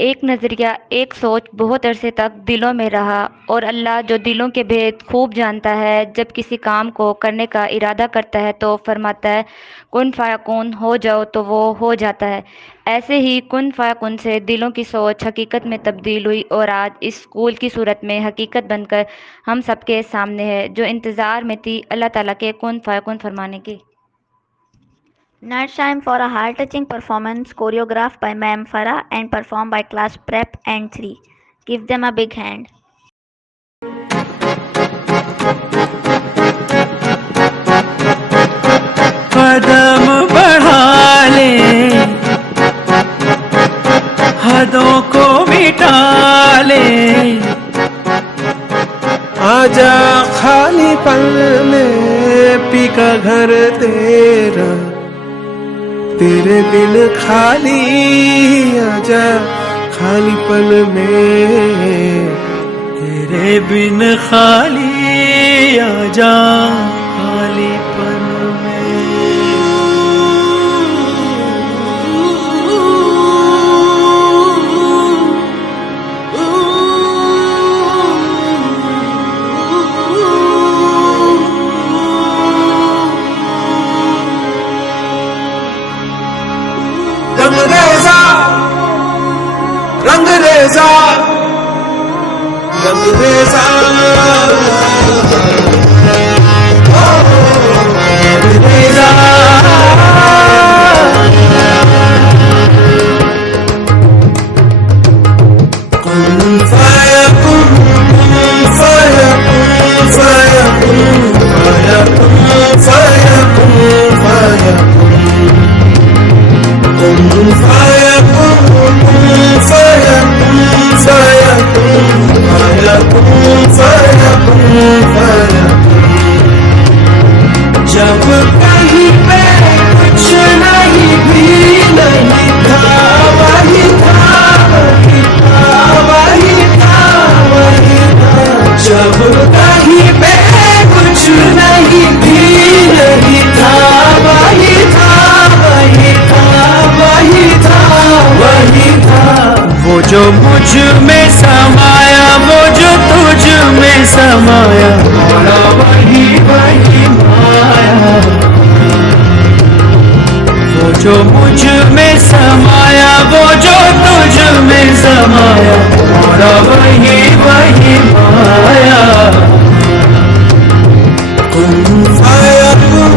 एक नज़रिया, एक सोच बहुत अरसे तक दिलों में रहा। और अल्लाह जो दिलों के भेद खूब जानता है, जब किसी काम को करने का इरादा करता है तो फरमाता है कुन फायकुन, हो जाओ, तो वो हो जाता है। ऐसे ही कुन फायकुन से दिलों की सोच हकीकत में तब्दील हुई और आज इस स्कूल की सूरत में हकीकत बनकर हम सबके सामने है, जो इंतज़ार में थी अल्लाह ताला के कुन फायकुन फरमाने की। Now it's time for a heart-touching performance choreographed by Ma'am Farah and performed by class Prep and 3. Give them a big hand. कदम बढ़ा ले, हदों को मिटा ले, आजा खाली पल में पी का घर तेरा, तेरे बिन खाली आजा खाली पल में, तेरे बिन खाली आजा खाली पल में। रंगरेजा रंगरेजा रंगरेजा रंगरेजा, कुन फायकुन फायकुन फायकुन फायकुन फायकुन फायकुन, कुन फायकुन फायकुन फायकुन फायकुन फायकुन फायकुन। जब कहीं पे कुछ नहीं भी नहीं था, वही था वही था वही था वही था। जब कहीं पे कुछ नहीं भी नहीं था, वही था वही था वही था वही था। वो जो मुझ में समाया, वो जो तुझ में समाया, मौला वही वही माया। वो जो मुझ में समाया, वो जो तुझ में समाया, मौला वही वही माया। कुन फायकुन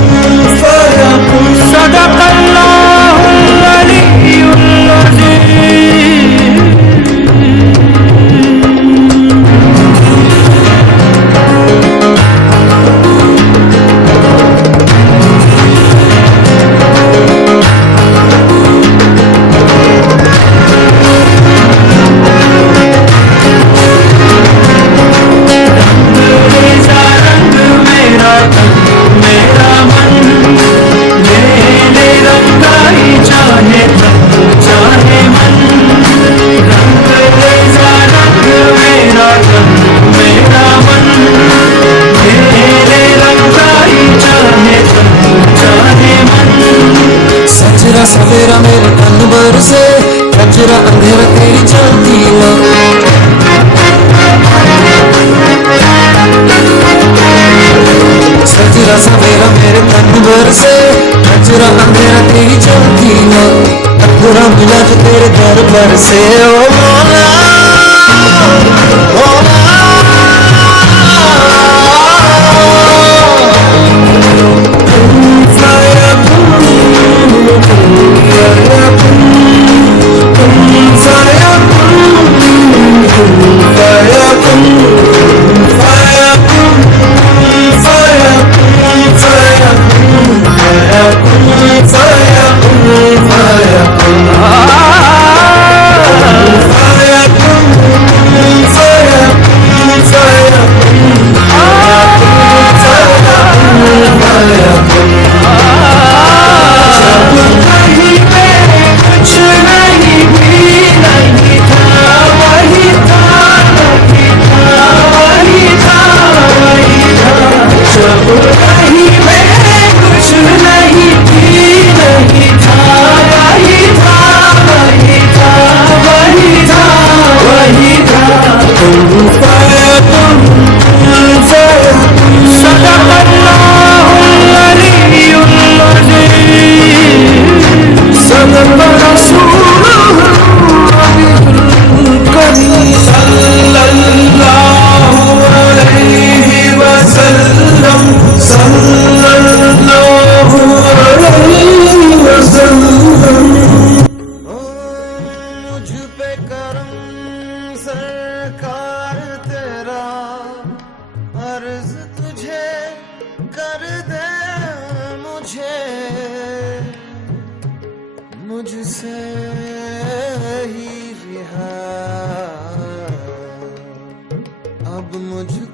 कुन फायकुन, सदक़ल्लाहुल अलीयुल अज़ीम। सवेरा मेरे तन भर से, कचरा अंधेरा तेरी चलती लो। सजरा सवेरा मेरे तन भर से, कचरा अंधेरा तेरी चलती लो। अधूरा मिला जो तेरे दर पर से, ओ मौला मौला। मुझसे ही रिहा, अब मुझको